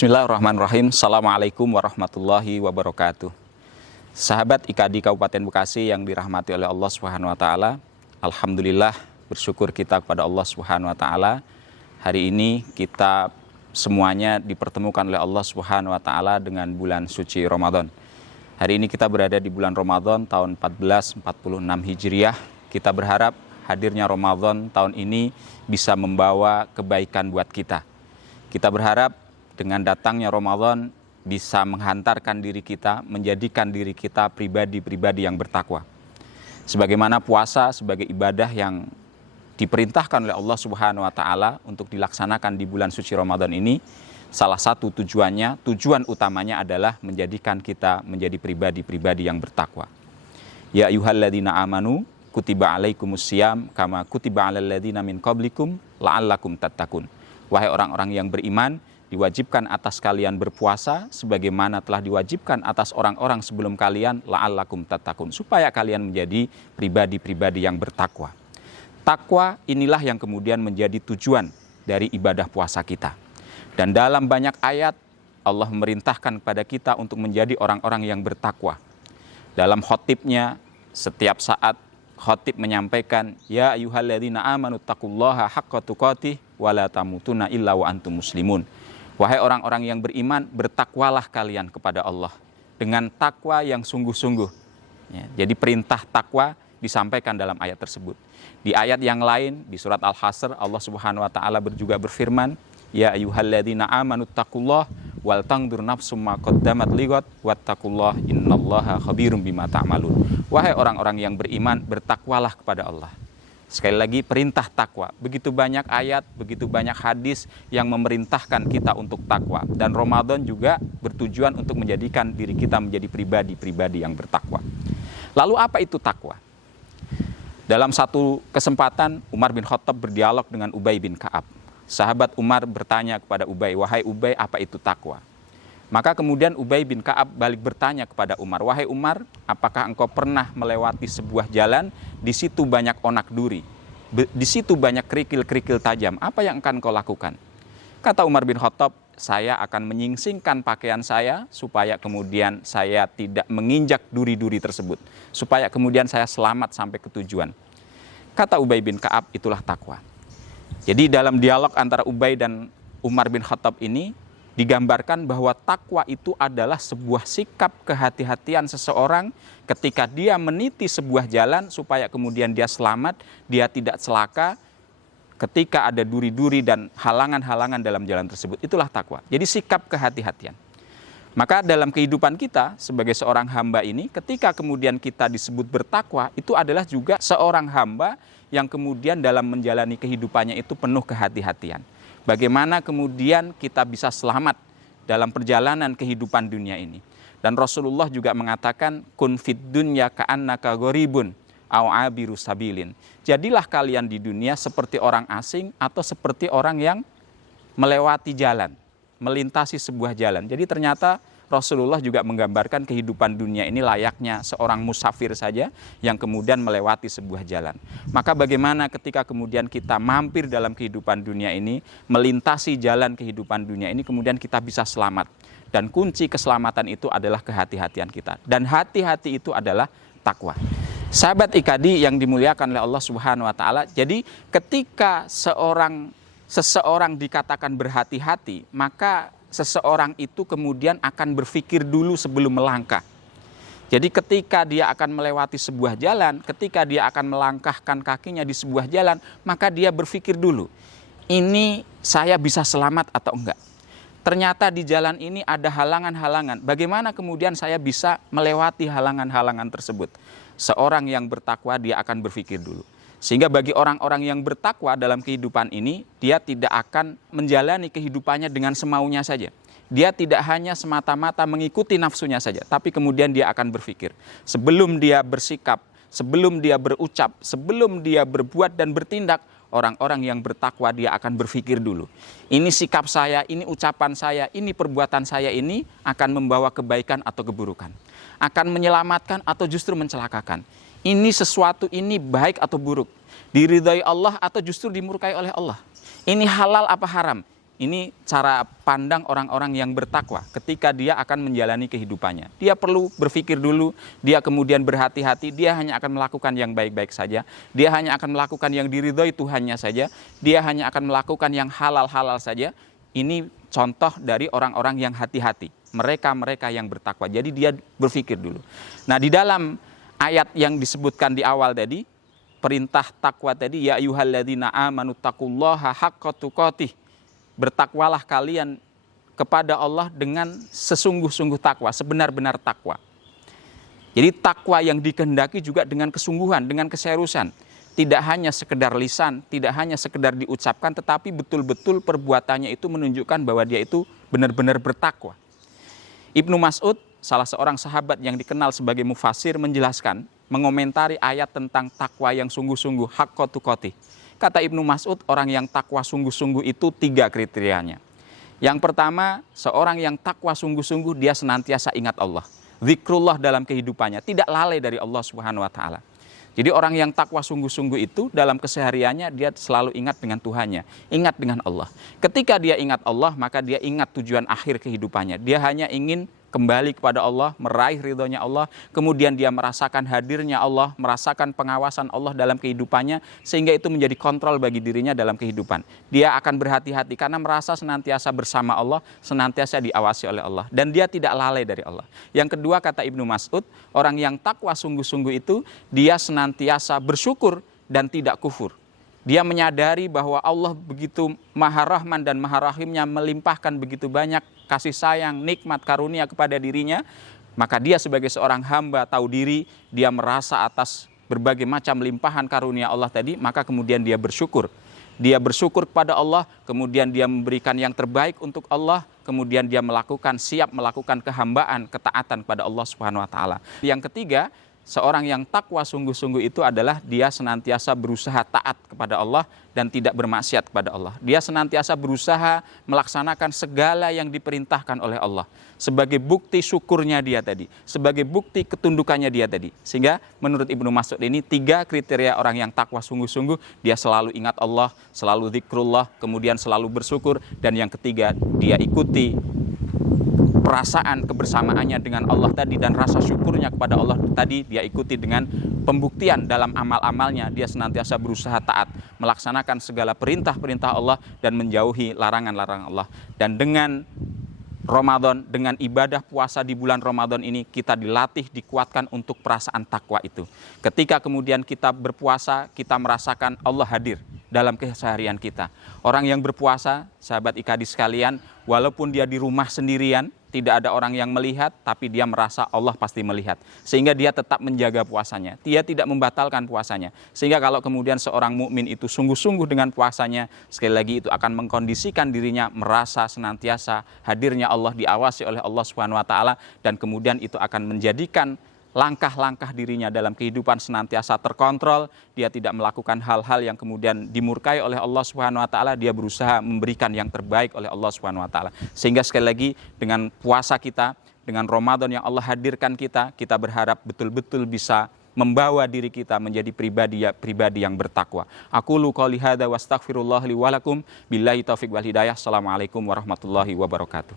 Bismillahirrahmanirrahim. Assalamualaikum warahmatullahi wabarakatuh. Sahabat IKADI Kabupaten Bekasi yang dirahmati oleh Allah Subhanahu wa taala. Alhamdulillah, bersyukur kita kepada Allah Subhanahu wa taala. Hari ini kita semuanya dipertemukan oleh Allah Subhanahu wa taala dengan bulan suci Ramadan. Hari ini kita berada di bulan Ramadan tahun 1446 Hijriah. Kita berharap hadirnya Ramadan tahun ini bisa membawa kebaikan buat kita. Kita berharap dengan datangnya Ramadan bisa menghantarkan diri kita, menjadikan diri kita pribadi-pribadi yang bertakwa. Sebagaimana puasa sebagai ibadah yang diperintahkan oleh Allah Subhanahu wa taala untuk dilaksanakan di bulan suci Ramadan ini, salah satu tujuan utamanya adalah menjadikan kita menjadi pribadi-pribadi yang bertakwa. Ya ayyuhalladzina amanu kutiba alaikumusiyam kama kutiba alal ladzina min qablikum la'allakum tattaqun. Wahai orang-orang yang beriman, diwajibkan atas kalian berpuasa sebagaimana telah diwajibkan atas orang-orang sebelum kalian la'allakum tattaqun, supaya kalian menjadi pribadi-pribadi yang bertakwa. Takwa inilah yang kemudian menjadi tujuan dari ibadah puasa kita. Dan dalam banyak ayat Allah memerintahkan kepada kita untuk menjadi orang-orang yang bertakwa. Dalam khotibnya, setiap saat khotib menyampaikan, ya ayyuhalladzina amanu taqullaha haqqa tuqatih wa la tamutunna illa wa antum muslimun. Wahai orang-orang yang beriman, bertakwalah kalian kepada Allah dengan takwa yang sungguh-sungguh. Ya, jadi perintah takwa disampaikan dalam ayat tersebut. Di ayat yang lain, di surat Al-Hasr, Allah Subhanahu wa taala juga berfirman, ya ayyuhalladzina amanu taqullah wal tangdur nafsum ma qaddamat ligat wattaqullah innallaha khabirum bima ta'malun. Wahai orang-orang yang beriman, bertakwalah kepada Allah. Sekali lagi, perintah takwa. Begitu banyak ayat, begitu banyak hadis yang memerintahkan kita untuk takwa. Dan Ramadan juga bertujuan untuk menjadikan diri kita menjadi pribadi-pribadi yang bertakwa. Lalu apa itu takwa? Dalam satu kesempatan, Umar bin Khattab berdialog dengan Ubay bin Ka'ab. Sahabat Umar bertanya kepada Ubay, wahai Ubay, apa itu takwa? Maka kemudian Ubay bin Ka'ab balik bertanya kepada Umar, wahai Umar, apakah engkau pernah melewati sebuah jalan, di situ banyak onak duri, di situ banyak kerikil-kerikil tajam, apa yang akan engkau lakukan? Kata Umar bin Khattab, saya akan menyingsingkan pakaian saya, supaya kemudian saya tidak menginjak duri-duri tersebut, supaya kemudian saya selamat sampai ke tujuan. Kata Ubay bin Ka'ab, itulah takwa. Jadi dalam dialog antara Ubay dan Umar bin Khattab ini, digambarkan bahwa takwa itu adalah sebuah sikap kehati-hatian seseorang ketika dia meniti sebuah jalan supaya kemudian dia selamat, dia tidak celaka ketika ada duri-duri dan halangan-halangan dalam jalan tersebut. Itulah takwa. Jadi sikap kehati-hatian. Maka dalam kehidupan kita sebagai seorang hamba ini, ketika kemudian kita disebut bertakwa, itu adalah juga seorang hamba yang kemudian dalam menjalani kehidupannya itu penuh kehati-hatian. Bagaimana kemudian kita bisa selamat dalam perjalanan kehidupan dunia ini. Dan Rasulullah juga mengatakan, kun fid dunya ka'annaka gharibun aw abiru sabilin. Jadilah kalian di dunia seperti orang asing atau seperti orang yang melewati jalan, melintasi sebuah jalan. Jadi ternyata Rasulullah juga menggambarkan kehidupan dunia ini layaknya seorang musafir saja yang kemudian melewati sebuah jalan. Maka bagaimana ketika kemudian kita mampir dalam kehidupan dunia ini, melintasi jalan kehidupan dunia ini, kemudian kita bisa selamat. Dan kunci keselamatan itu adalah kehati-hatian kita. Dan hati-hati itu adalah takwa. Sahabat IKADI yang dimuliakan oleh Allah Subhanahu wa taala, jadi ketika seseorang dikatakan berhati-hati, maka seseorang itu kemudian akan berpikir dulu sebelum melangkah. Jadi ketika dia akan melewati sebuah jalan, ketika dia akan melangkahkan kakinya di sebuah jalan, maka dia berpikir dulu, ini saya bisa selamat atau enggak? Ternyata di jalan ini ada halangan-halangan. Bagaimana kemudian saya bisa melewati halangan-halangan tersebut? Seorang yang bertakwa dia akan berpikir dulu. Sehingga bagi orang-orang yang bertakwa dalam kehidupan ini, dia tidak akan menjalani kehidupannya dengan semaunya saja. Dia tidak hanya semata-mata mengikuti nafsunya saja, tapi kemudian dia akan berpikir. Sebelum dia bersikap, sebelum dia berucap, sebelum dia berbuat dan bertindak, orang-orang yang bertakwa dia akan berpikir dulu. Ini sikap saya, ini ucapan saya, ini perbuatan saya ini akan membawa kebaikan atau keburukan. Akan menyelamatkan atau justru mencelakakan. Ini sesuatu ini baik atau buruk, diridhai Allah atau justru dimurkai oleh Allah. Ini halal apa haram, Ini cara pandang orang-orang yang bertakwa ketika dia akan menjalani kehidupannya. Dia perlu berpikir dulu, dia kemudian berhati-hati, dia hanya akan melakukan yang baik-baik saja. Dia hanya akan melakukan yang diridhoi Tuhannya saja. Dia hanya akan melakukan yang halal-halal saja. Ini contoh dari orang-orang yang hati-hati. Mereka-mereka yang bertakwa. Jadi dia berpikir dulu. Nah, di dalam ayat yang disebutkan di awal tadi, perintah takwa tadi, ya ayyuhalladzina amanu taqullaha haqqa tuqatih. Bertakwalah kalian kepada Allah dengan sesungguh-sungguh takwa, sebenar-benar takwa. Jadi takwa yang dikehendaki juga dengan kesungguhan, dengan keseriusan. Tidak hanya sekedar lisan, tidak hanya sekedar diucapkan, tetapi betul-betul perbuatannya itu menunjukkan bahwa dia itu benar-benar bertakwa. Ibnu Mas'ud, salah seorang sahabat yang dikenal sebagai mufassir, menjelaskan, mengomentari ayat tentang takwa yang sungguh-sungguh, haqqa tuqatih. Kata Ibnu Mas'ud, orang yang takwa sungguh-sungguh itu 3 kriterianya. Yang pertama, seorang yang takwa sungguh-sungguh dia senantiasa ingat Allah. Zikrullah dalam kehidupannya, tidak lalai dari Allah Subhanahu wa taala. Jadi orang yang takwa sungguh-sungguh itu dalam kesehariannya dia selalu ingat dengan Tuhannya, ingat dengan Allah. Ketika dia ingat Allah, maka dia ingat tujuan akhir kehidupannya. Dia hanya ingin kembali kepada Allah, meraih ridhonya Allah, kemudian dia merasakan hadirnya Allah, merasakan pengawasan Allah dalam kehidupannya, sehingga itu menjadi kontrol bagi dirinya dalam kehidupan. Dia akan berhati-hati karena merasa senantiasa bersama Allah, senantiasa diawasi oleh Allah, dan dia tidak lalai dari Allah. Yang kedua, kata Ibnu Mas'ud, orang yang takwa sungguh-sungguh itu, dia senantiasa bersyukur dan tidak kufur. Dia menyadari bahwa Allah begitu maha rahman dan maha rahimnya, melimpahkan begitu banyak kasih sayang, nikmat, karunia kepada dirinya. Maka dia sebagai seorang hamba tahu diri, dia merasa atas berbagai macam limpahan karunia Allah tadi, maka kemudian dia bersyukur. Dia bersyukur kepada Allah, kemudian dia memberikan yang terbaik untuk Allah, kemudian dia siap melakukan kehambaan, ketaatan kepada Allah Subhanahu wa taala. Yang ketiga, seorang yang takwa sungguh-sungguh itu adalah dia senantiasa berusaha taat kepada Allah dan tidak bermaksiat kepada Allah. Dia senantiasa berusaha melaksanakan segala yang diperintahkan oleh Allah sebagai bukti syukurnya dia tadi, sebagai bukti ketundukannya dia tadi. Sehingga menurut Ibnu Mas'ud ini 3 kriteria orang yang takwa sungguh-sungguh, dia selalu ingat Allah, selalu zikrullah, kemudian selalu bersyukur, dan yang ketiga dia ikuti perasaan kebersamaannya dengan Allah tadi dan rasa syukurnya kepada Allah tadi dia ikuti dengan pembuktian dalam amal-amalnya. Dia senantiasa berusaha taat, melaksanakan segala perintah-perintah Allah dan menjauhi larangan-larangan Allah. Dan dengan Ramadan, dengan ibadah puasa di bulan Ramadan ini, kita dilatih, dikuatkan untuk perasaan takwa itu. Ketika kemudian kita berpuasa, kita merasakan Allah hadir dalam keseharian kita. Orang yang berpuasa, sahabat IKADI sekalian, walaupun dia di rumah sendirian, tidak ada orang yang melihat, tapi dia merasa Allah pasti melihat. Sehingga dia tetap menjaga puasanya. Dia tidak membatalkan puasanya. Sehingga kalau kemudian seorang mukmin itu sungguh-sungguh dengan puasanya, sekali lagi itu akan mengkondisikan dirinya merasa senantiasa hadirnya Allah, diawasi oleh Allah Subhanahu wa taala, dan kemudian itu akan menjadikan langkah-langkah dirinya dalam kehidupan senantiasa terkontrol. Dia tidak melakukan hal-hal yang kemudian dimurkai oleh Allah Subhanahu wa taala. Dia berusaha memberikan yang terbaik oleh Allah Subhanahu wa taala. Sehingga sekali lagi dengan puasa kita, dengan Ramadan yang Allah hadirkan kita berharap betul-betul bisa membawa diri kita menjadi pribadi yang bertakwa. Aqulu qouli hadza wa astaghfirullah li wa lakum billahi taufiq wal hidayah. Assalamualaikum warahmatullahi wabarakatuh.